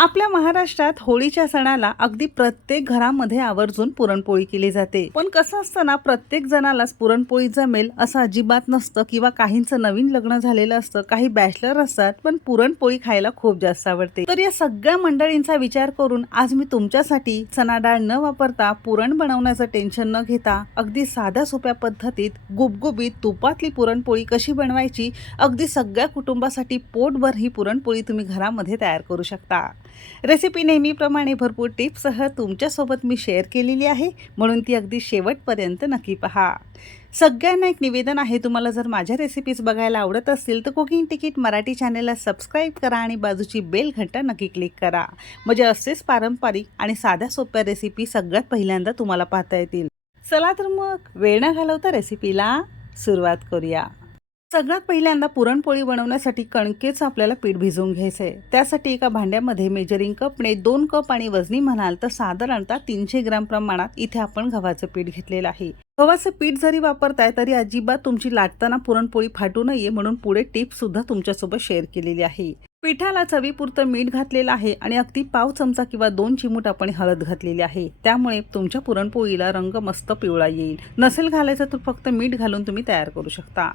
आपल्या महाराष्ट्रात होळीच्या सणाला अगदी प्रत्येक घरामध्ये आवर्जून पुरणपोळी केली जाते. पण कसं असतं ना प्रत्येक जणालाच पुरणपोळी जमेल असं अजिबात नसतं किंवा काहींचं नवीन लग्न झालेलं असतं काही बॅचलर असतात पण पुरणपोळी खायला खूप जास्त आवडते. तर या सगळ्या मंडळींचा विचार करून आज मी तुमच्यासाठी चना डाळ न वापरता पुरण बनवण्याचं टेन्शन न घेता अगदी साध्या सोप्या पद्धतीत गुबगुबीत तुपातली पुरणपोळी कशी बनवायची अगदी सगळ्या कुटुंबासाठी पोटभर ही पुरणपोळी तुम्ही घरामध्ये तयार करू शकता. रेसिपी नेहमीप्रमाणे भरपूर टिप्ससह तुमच्यासोबत मी शेअर केलेली आहे. म्हणून ती अगदी शेवटपर्यंत नक्की पहा. सगळ्यांना एक निवेदन आहे तुम्हाला जर माझ्या रेसिपीज बघायला आवडत असतील तर कुकिंग तिकीट मराठी चॅनेलला सबस्क्राईब करा आणि बाजूची बेल घंटा नक्की क्लिक करा. म्हणजे असेच पारंपरिक आणि साध्या सोप्या रेसिपी सगळ्यात पहिल्यांदा तुम्हाला पाहता येतील. चला तर मग वेळ न घालवता रेसिपीला सुरुवात करूया. सगळ्यात पहिल्यांदा पुरणपोळी बनवण्यासाठी कणकेचं आपल्याला पीठ भिजवून घ्यायचं आहे त्यासाठी एका भांड्यामध्ये मेजरिंग कपने दोन कप आणि वजनी म्हणाल तर साधारणतः तीनशे ग्राम प्रमाणात इथे आपण गव्हाचं पीठ घेतलेलं आहे. गव्हाचं पीठ जरी वापरताय तरी अजिबात तुमची लाटताना पुरणपोळी फाटू नये म्हणून पुढे टिप सुद्धा तुमच्यासोबत शेअर केलेली आहे. पिठाला चवीपुरतं मीठ घातलेलं आहे आणि अगदी पाव चमचा किंवा दोन चिमूट आपण हळद घातलेली आहे. त्यामुळे तुमच्या पुरणपोळीला रंग मस्त पिवळा येईल. नसेल घालायचं तर फक्त मीठ घालून तुम्ही तयार करू शकता.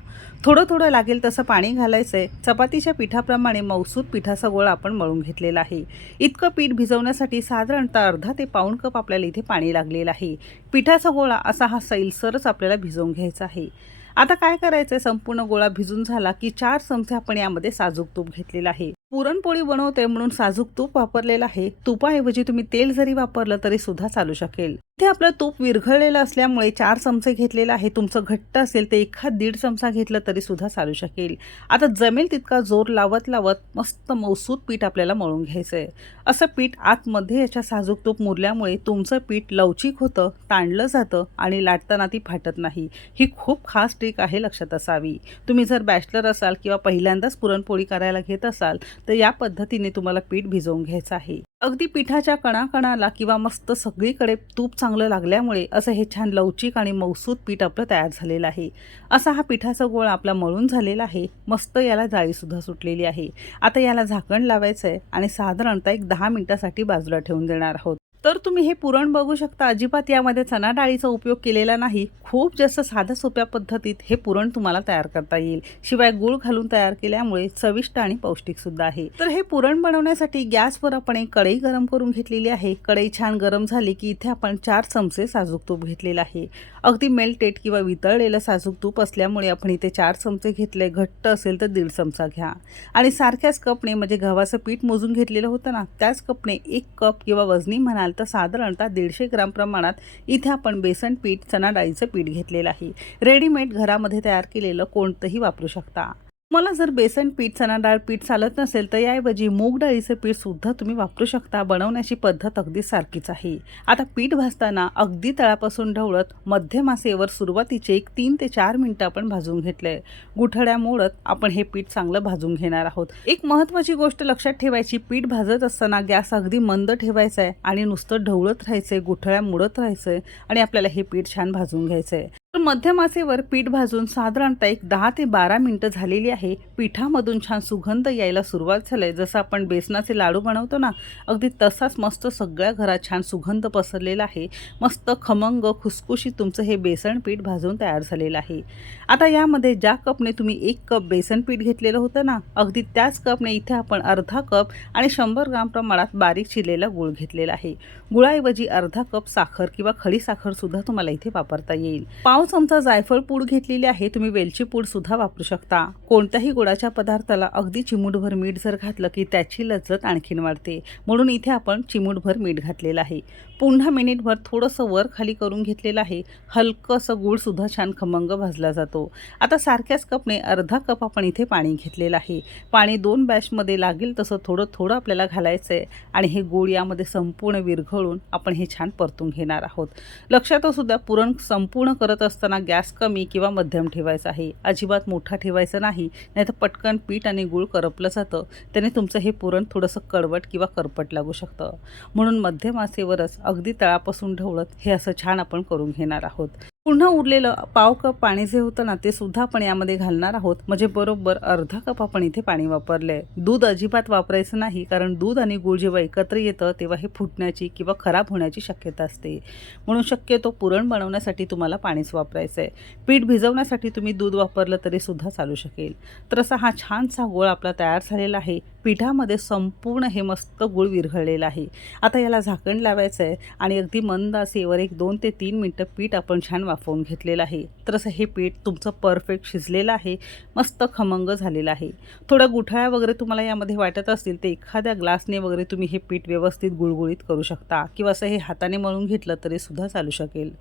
थोडं थोडं लागेल तसं पाणी घालायचंय. चपातीच्या पिठाप्रमाणे मौसूद पिठाचा गोळा आपण मळून घेतलेला आहे. इतकं पीठ भिजवण्यासाठी साधारणतः अर्धा ते पाऊण कप आपल्याला इथे पाणी लागलेलं आहे. पिठाचा गोळा असा हा सैलसरच आपल्याला भिजवून घ्यायचा आहे. आता काय करायचं आहे संपूर्ण गोळा भिजून झाला की चार चमचे आपण यामध्ये साजूक तूप घेतलेलं आहे. पुरणपोळी बनवते म्हणून साजूक तूप वापरलेलं आहे. तुपाऐवजी तुम्ही तेल जरी वापरलं तरी सुद्धा चालू शकेल. ते आपलं तूप विरघळलेलं असल्यामुळे चार चमचे घेतलेलं आहे. तुमचं घट्ट असेल ते एखाद दीड चमचा घेतलं तरी सुद्धा चालू शकेल. आता जमेल तितका जोर लावत लावत मस्त मौसूद पीठ आपल्याला मळून घ्यायचं आहे असं पीठ आतमध्ये याच्या साजूक तूप मुरल्यामुळे तुमचं पीठ लवचिक होतं ताणलं जातं आणि लाटताना ती फाटत नाही. ही खूप खास ट्रिक आहे लक्षात असावी. तुम्ही जर बॅचलर असाल किंवा पहिल्यांदाच पुरणपोळी करायला घेत असाल तर या पद्धतीने तुम्हाला पीठ भिजवून घ्यायचं आहे. अगदी पिठाच्या कणाकणाला किंवा मस्त सगळीकडे तूप चांगलं लागल्यामुळे असं हे छान लवचिक आणि मौसूद पीठ आपलं तयार झालेलं आहे. असा हा पिठाचा गोळा आपला मळून झालेला आहे. मस्त याला जाळीसुद्धा सुटलेली आहे. आता याला झाकण लावायचं आहे आणि साधारणतः एक दहा मिनटासाठी बाजूला ठेवून देणार आहोत. तर तुम्ही हे पुरण बघू शकता. अजिबात यामध्ये चणा डाळीचा उपयोग केलेला नाही. खूप जास्त साध्या सोप्या पद्धतीत हे पुरण तुम्हाला तयार करता येईल. शिवाय गूळ घालून तयार केल्यामुळे चविष्ट आणि पौष्टिक सुद्धा आहे. तर हे पुरण बनवण्यासाठी गॅसवर आपण एक कढई गरम करून घेतलेली आहे. कढई छान गरम झाली की इथे आपण चार चमचे साजूक तूप घेतलेलं आहे. अगदी मेल्टेड किंवा वितळलेलं साजूक तूप असल्यामुळे आपण इथे चार चमचे घेतले. घट्ट असेल तर दीड चमचा घ्या. आणि सारख्याच कपने म्हणजे गव्हाचं पीठ मोजून घेतलेलं होतं ना त्याच कपने एक कप किंवा वजनी म्हणाल तर साधारणतः दीडशे ग्राम प्रमाणात इथे आपण बेसन पीठ चना डाळीचं पीठ घेतलेलं आहे. रेडीमेड घरामध्ये तयार केलेलं कोणतंही वापरू शकता. मला जर बेसन पीठ चणा डाळ पीठ चालत नसेल तर याऐवजी मूग डाळीचं पीठ सुद्धा तुम्ही वापरू शकता. बनवण्याची पद्धत अगदी सारखीच आहे. आता पीठ भाजताना अगदी तळापासून ढवळत मध्यम आसेवर सुरुवातीचे एक तीन ते चार मिनटं आपण भाजून घेतलंय. गुठळ्या मोडत आपण हे पीठ चांगलं भाजून घेणार आहोत. एक महत्त्वाची गोष्ट लक्षात ठेवायची पीठ भाजत असताना गॅस अगदी मंद ठेवायचा आहे आणि नुसतं ढवळत राहायचंय गुठळ्या मोडत राहायचंय आणि आपल्याला हे पीठ छान भाजून घ्यायचंय. तर मध्यम आचेवर पीठ भाजून साधारणतः एक दहा ते बारा मिनटं झालेली आहे. पिठामधून छान सुगंध यायला सुरुवात झाली जसं आपण बेसनाचे लाडू बनवतो ना अगदी तसाच मस्त सगळ्या घरात छान सुगंध पसरलेला आहे. मस्त खमंग खुसखुशीत तुमचं हे बेसन पीठ भाजून तयार झालेलं आहे. आता यामध्ये ज्या कपने तुम्ही एक कप बेसन पीठ घेतलेलं होतं ना अगदी त्याच कपने इथे आपण अर्धा कप आणि शंभर ग्राम प्रमाणात बारीक चिरलेला गुळ घेतलेला आहे. गुळाऐवजी अर्धा कप साखर किंवा खडी साखरसुद्धा तुम्हाला इथे वापरता येईल. पाव चमचा जायफळ पूड घेतलेली आहे तुम्ही वेलची पूड सुद्धा वापरू शकता. कोणत्याही गोडाच्या पदार्थाला अगदी चिमूटभर मीठ जर घातलं की त्याची लज्जत आणखीन वाढते. म्हणून इथे आपण चिमूटभर मीठ घातलेलं आहे. पुन्हा मिनिटभर थोडंसं वर खाली करून घेतलेलं आहे. हलकं असं छान खमंग भाजला जातो. आता सारख्याच कपने अर्धा कप आपण इथे पाणी घेतलेलं आहे. पाणी दोन बॅशमध्ये लागेल तसं थोडं थोडं आपल्याला घालायचं आहे आणि हे गूळ यामध्ये संपूर्ण विरघळून आपण हे छान परतून घेणार आहोत. लक्षात सुद्धा पुरण संपूर्ण करत असताना असताना गॅस कमी किंवा मध्यम ठेवायचा आहे. अजिबात मोठा ठेवायचा नाही. नाहीतर पटकन पीठ आणि गूळ करपलं जातं. त्याने तुमचं हे पुरण थोडंसं कडवट किंवा करपट लागू शकतं. म्हणून मध्यम आसेवरच अगदी तळापासून ढवळत हे असं छान आपण करून घेणार आहोत. पुन्हा उरलेलं पाव कप पाणी जे होतं ना ते सुद्धा आपण यामध्ये घालणार आहोत. म्हणजे बरोबर अर्धा कप आपण इथे पाणी वापरलं आहे दूध अजिबात वापरायचं नाही कारण दूध आणि गूळ जेव्हा एकत्र येतं तेव्हा हे फुटण्याची किंवा खराब होण्याची शक्यता असते. म्हणून शक्यतो पुरण बनवण्यासाठी तुम्हाला पाणीच वापरायचं आहे पीठ भिजवण्यासाठी तुम्ही दूध वापरलं तरी सुद्धा चालू शकेल. तर असा हा छानसा गोळ आपला तयार झालेला आहे. पिठामध्ये संपूर्ण हे मस्त गुळ विरघळलेलं आहे. आता याला झाकण लावायचं आहे आणि अगदी मंद असेवर एक दोन ते तीन मिनटं पीठ आपण छान वाफवून घेतलेलं आहे? तर असं हे पीठ तुमचं परफेक्ट शिजलेलं आहे मस्त खमंग झालेलं आहे. थोडं गुठाळ्या वगैरे तुम्हाला यामध्ये वाटत असतील तर एखाद्या ग्लासने वगैरे तुम्ही हे पीठ व्यवस्थित गुळगुळीत करू शकता किंवा असं हे हाताने मळून घेतलं तरी सुद्धा चालू शकेल.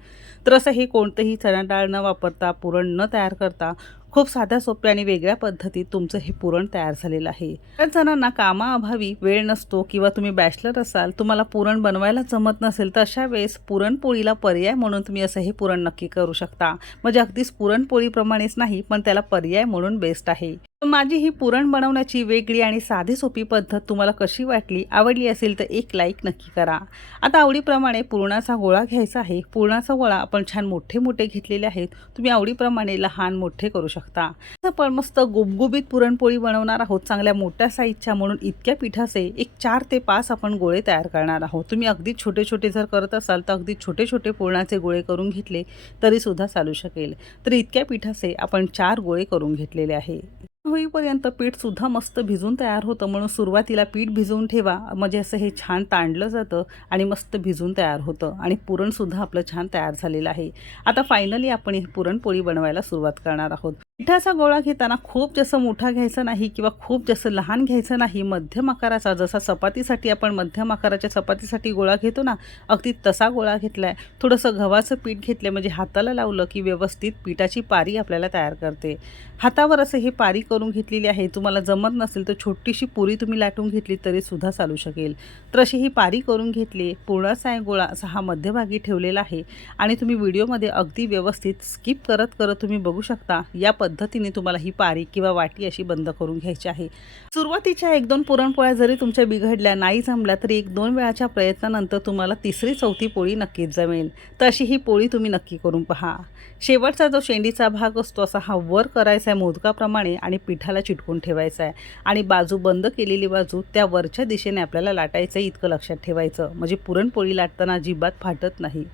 तर असं हे कोणतंही चणा डाळ न वापरता पुरण न तयार करता खूप साध्या सोप्या आणि वेगळ्या पद्धतीत तुमचं हे पुरण तयार झालेलं आहे. बऱ्याच जणांना कामाअभावी वेळ नसतो किंवा तुम्ही बॅचलर असाल तुम्हाला पुरण बनवायला जमत नसेल तर अशा वेळेस पुरणपोळीला पर्याय म्हणून तुम्ही असं हे पुरण नक्की करू शकता. म्हणजे अगदीच पुरणपोळीप्रमाणेच नाही पण त्याला पर्याय म्हणून बेस्ट आहे. माझी ही पुरण बनवण्याची वेगळी आणि साधी सोपी पद्धत तुम्हाला कशी वाटली आवडली असेल तर एक लाईक नक्की करा. आता आवडीप्रमाणे पुरणाचा गोळा घ्यायचा आहे. पुरणाचा गोळा आपण छान मोठे मोठे घेतलेले आहेत. तुम्ही आवडीप्रमाणे लहान मोठे करू शकता. आपण मस्त गुबगुबीत पुरणपोळी बनवणार आहोत. चांगल्या मोठ्या साईजच्या म्हणून इतक्या पिठाचे एक चार ते पाच आपण गोळे तयार करणार आहोत. तुम्ही अगदी छोटे छोटे जर करत असाल तर अगदी छोटे छोटे पुरणाचे गोळे करून घेतले तरीसुद्धा चालू शकेल. तर इतक्या पिठाचे आपण चार गोळे करून घेतलेले आहे. होईपर्यंत पीठसुद्धा मस्त भिजून तयार होतं. म्हणून सुरुवातीला पीठ भिजवून ठेवा. म्हणजे असं हे छान ताणलं जातं आणि मस्त भिजून तयार होतं. आणि पुरणसुद्धा आपलं छान तयार झालेलं आहे. आता फायनली आपण हे पुरणपोळी बनवायला सुरुवात करणार आहोत. पिठाचा गोळा घेताना खूप जसं मोठा घ्यायचा नाही किंवा खूप जसं लहान घ्यायचं नाही मध्यम आकाराचा जसा चपातीसाठी आपण मध्यम आकाराच्या चपातीसाठी गोळा घेतो ना अगदी तसा गोळा घेतला आहे थोडंसं गव्हाचं पीठ घेतलं म्हणजे हाताला लावलं की व्यवस्थित पिठाची पारी आपल्याला तयार करते. हातावर असं हे पारी करून घेतलेली आहे तुम्हाला जमत नसेल तर छोटीशी पुरी तुम्ही लाटून घेतली तरी सुद्धा चालू शकेल. तर अशी ही पारी करून घेतली पूर्णाचा आहे गोळा असा हा मध्यभागी ठेवलेला आहे आणि तुम्ही व्हिडिओमध्ये अगदी व्यवस्थित स्किप करत करत तुम्ही बघू शकता या पद्धतीने तुम्हाला ही पारी किंवा वाटी अशी बंद करून घ्यायची आहे. सुरुवातीच्या एक दोन पुरणपोळ्या जरी तुमच्या बिघडल्या नाही जमल्या तरी एक दोन वेळाच्या प्रयत्नानंतर तुम्हाला तिसरी चौथी पोळी नक्कीच जमेल. तर अशी ही पोळी तुम्ही नक्की करून पहा. शेवटचा जो शेंडीचा भाग असतो असा हा वर करायचा आहे मोदकाप्रमाणे आणि पिठाला चिटकून ठेवायचा आहे. आणि बाजू बंद केलेली बाजू त्या वरच्या दिशेने आपल्याला लाटायचं आहे इतकं लक्षात ठेवायचं. म्हणजे पुरणपोळी लाटताना अजिबात फाटत नाही.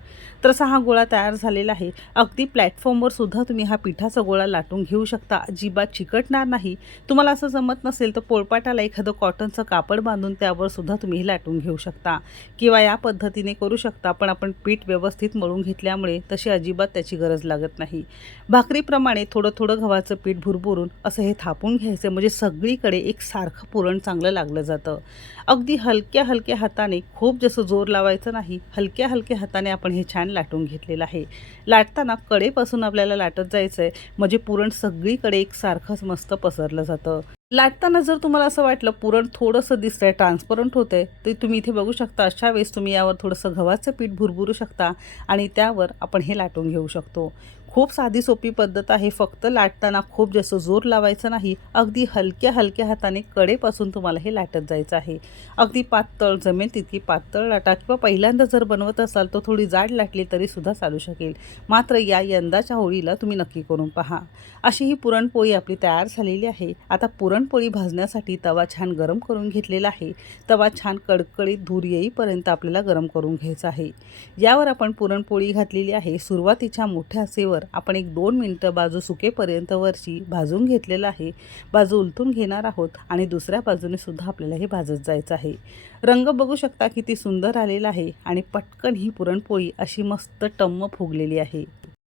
तर असा हा गोळा तयार झालेला आहे. अगदी प्लॅटफॉर्मवर सुद्धा तुम्ही हा पिठाचा गोळा लाटून घेऊ शकता. अजिबात चिकटणार नाही. तुम्हाला असं जमत नसेल तर पोळपाटाला एखादं कॉटनचं कापड बांधून त्यावर सुद्धा तुम्ही लाटून घेऊ शकता. किंवा या पद्धतीने करू शकता पण आपण पीठ व्यवस्थित मळून घेतल्यामुळे तशी अजिबात त्याची गरज लागत नाही. भाकरीप्रमाणे थोडं थोडं गव्हाचं पीठ भुरभुरून असं हे थापून घ्यायचं म्हणजे सगळीकडे एक सारखं पुरण चांगलं लागलं जातं. अगदी हलक्या हलक्या हाताने खूप जसं जोर लावायचं नाही हलक्या हलक्या हाताने आपण हे छान लाटून घेतलेलं आहे. लाटताना कडेपासून आपल्याला लाटत जायचं आहे म्हणजे पुरण सगळीकडे एकसारखंच मस्त पसरलं जातं. लाटताना जर तुम्हाला असं वाटलं पुरण थोडंसं दिसतं आहे ट्रान्सपरंट होतंय तर तुम्ही इथे बघू शकता अशा वेळेस तुम्ही यावर थोडंसं गव्हाचं पीठ भुरभुरू शकता आणि त्यावर आपण हे लाटून घेऊ शकतो. खूप साधी सोपी पद्धत आहे फक्त लाटताना खूप जास्त जोर लावायचा नाही अगदी हलक्या हलक्या हाताने कडेपासून तुम्हाला हे लाटत जायचं आहे. अगदी पातळ जमेल तितकी पातळ लाटा किंवा पहिल्यांदा जर बनवत असाल तर थोडी जाड लाटली तरीसुद्धा चालू शकेल. मात्र या यंदाच्या होळीला तुम्ही नक्की करून पहा. अशी ही पुरणपोळी आपली तयार झालेली आहे. आता पुरण पुरणपोळी भाजण्यासाठी तवा छान गरम करून घेतलेला आहे. तवा छान कडकडीत धूर येईपर्यंत आपल्याला गरम करून घ्यायचा आहे. यावर आपण पुरणपोळी घातलेली आहे. सुरुवातीच्या मोठ्या असेवर आपण एक दोन मिनटं बाजू सुकेपर्यंत वरची भाजून घेतलेलं आहे. बाजू उलटून घेणार आहोत आणि दुसऱ्या बाजूने सुद्धा आपल्याला हे भाजत जायचं आहे. रंग बघू शकता किती सुंदर आलेला आहे आणि पटकन ही पुरणपोळी अशी मस्त टम्म फुगलेली आहे.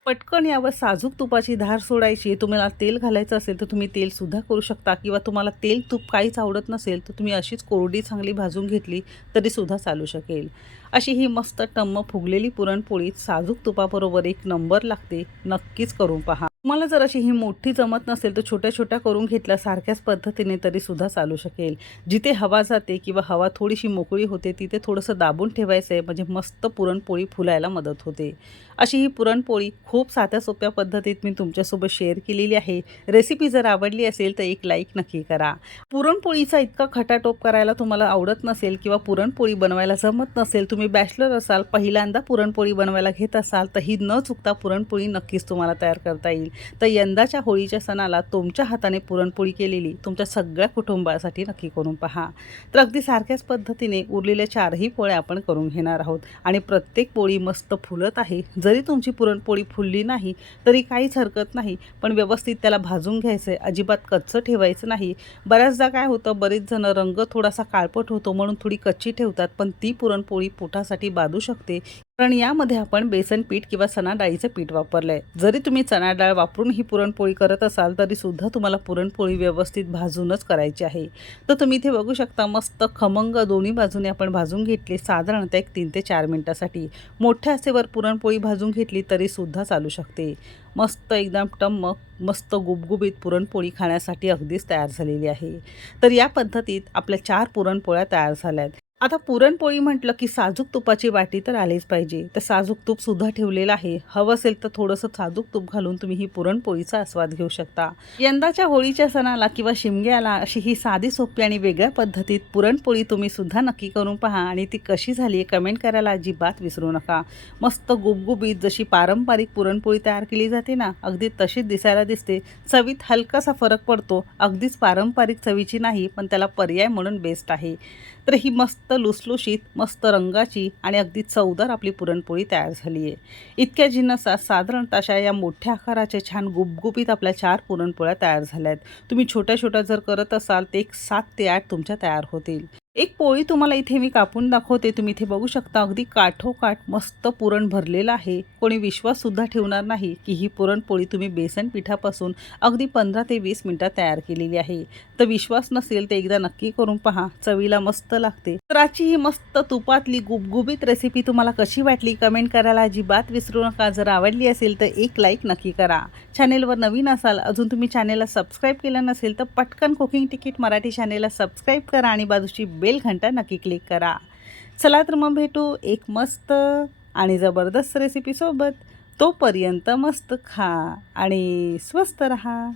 पटकन यावर साजूक तुपाची धार सोडायची. तुम्हाला तेल घालायचं असेल तर तुम्ही तेलसुद्धा करू शकता. किंवा तुम्हाला तेल तूप काहीच आवडत नसेल तर तुम्ही अशीच कोरडी चांगली भाजून घेतली तरीसुद्धा चालू शकेल. अशी ही मस्त टम्म फुगलेली पुरणपोळी साजूक तुपाबरोबर एक नंबर लागते. नक्कीच करून पहा. मला जर अशी ही मोठी जमत नसेल तर छोट्या छोट्या करून घेतल्या सारख्याच पद्धतीने तरी सुद्धा चालू शकेल. जिथे हवा जाते किंवा हवा थोडीशी मोकळी होते तिथे थोडंसं दाबून ठेवायचं आहे म्हणजे मस्त पुरणपोळी फुलायला मदत होते. अशी ही पुरणपोळी खूप साध्या सोप्या पद्धतीत मी तुमच्यासोबत शेअर केलेली आहे. रेसिपी जर आवडली असेल तर एक लाईक नक्की करा. पुरणपोळीचा इतका खटाटोप करायला तुम्हाला आवडत नसेल किंवा पुरणपोळी बनवायला जमत नसेल तुम्ही बॅचलर असाल पहिल्यांदा पुरणपोळी बनवायला घेत असाल तर ही न चुकता पुरणपोळी नक्कीच तुम्हाला तयार करता येईल. तर यंदाच्या होळीच्या सणाला तुमच्या हाताने पुरणपोळी केलेली तुमच्या सगळ्या कुटुंबासाठी नक्की करून पहा. तर अगदी सारख्याच पद्धतीने उरलेल्या चारही पोळ्या आपण करून घेणार आहोत. आणि प्रत्येक पोळी मस्त फुलत आहे. जरी तुमची पुरणपोळी फुलली नाही तरी काहीच हरकत नाही. पण व्यवस्थित त्याला भाजून घ्यायचं आहे अजिबात कच्चं ठेवायचं नाही. बऱ्याचदा काय होतं बरेच जण रंग थोडासा काळपट होतो म्हणून थोडी कच्ची ठेवतात पण ती पुरणपोळी पोटासाठी बांधू शकते. कारण यामध्ये आपण बेसन पीठ किंवा चणा डाळीचं पीठ वापरलं आहे जरी तुम्ही चणा डाळ वापरून ही पुरणपोळी करत असाल तरी सुद्धा तुम्हाला पुरणपोळी व्यवस्थित भाजूनच करायची आहे. तर तुम्ही इथे बघू शकता मस्त खमंग दोन्ही बाजूने आपण भाजून घेतली साधारणतः एक तीन ते चार मिनटासाठी. मोठ्या आचेवर पुरणपोळी भाजून घेतली तरी सुद्धा चालू शकते. मस्त एकदम टमक मस्त गुबगुबीत पुरणपोळी खाण्यासाठी अगदीच तयार झालेली आहे. तर या पद्धतीत आपल्या चार पुरणपोळ्या तयार झाल्या आहेत आता पुरणपोळी म्हटलं की साजूक तुपाची वाटी तर आलीच पाहिजे. तर साजूक तूप सुद्धा ठेवलेलं आहे. हवं असेल तर थोडंसं साजूक तूप घालून तुम्ही ही पुरणपोळीचा आस्वाद घेऊ शकता. यंदाच्या होळीच्या सणाला किंवा शिमग्याला अशी ही साधी सोपी आणि वेगळ्या पद्धतीत पुरणपोळी तुम्ही सुद्धा नक्की करून पहा आणि ती कशी झाली कमेंट करायला अजिबात विसरू नका. मस्त गुबगुबीत जशी पारंपरिक पुरणपोळी तयार केली जाते ना अगदी तशीच दिसायला दिसते. चवीत हलकासा फरक पडतो. अगदीच पारंपरिक चवीची नाही पण त्याला पर्याय म्हणून बेस्ट आहे. तर ही मस्त लुसलुशीत मस्त रंगाची आणि अगदी चवदार आपली पुरणपोळी तयार झाली आहे. इतक्या जिन्नसात साधारणतः अशा या मोठ्या आकाराच्या छान गुबगुबीत आपल्या चार पुरणपोळ्या तयार झाल्या आहेत. तुम्ही छोट्या छोट्या जर करत असाल तर एक सात ते आठ तुमच्या तयार होतील. एक पोळी तुम्हाला इथे मी कापून दाखवते. तुम्ही इथे बघू शकता अगदी काठोकाठ मस्त पुरण भरलेलं आहे. कोणी विश्वाससुद्धा ठेवणार नाही की ही पुरणपोळी तुम्ही बेसन पिठापासून अगदी पंधरा ते वीस मिनटात तयार केलेली आहे. तर विश्वास नसेल तर एकदा नक्की करून पहा. चवीला मस्त लागते. तर आजची ही मस्त तुपातली गुबगुबीत रेसिपी तुम्हाला कशी वाटली? कमेंट करायला अजिबात विसरू नका. जर आवडली असेल तर एक लाईक नक्की करा. चॅनेलवर नवीन असाल अजून तुम्ही चॅनेलला सबस्क्राईब केलं नसेल तर पटकन कुकिंग तिकीट मराठी चॅनेलला सबस्क्राईब करा आणि बाजूची बेल घंटा नक्की क्लिक करा. चला तर मग भेटू एक मस्त आणि जबरदस्त रेसिपीसोबत तोपर्यंत मस्त खा आणि स्वस्त रहा.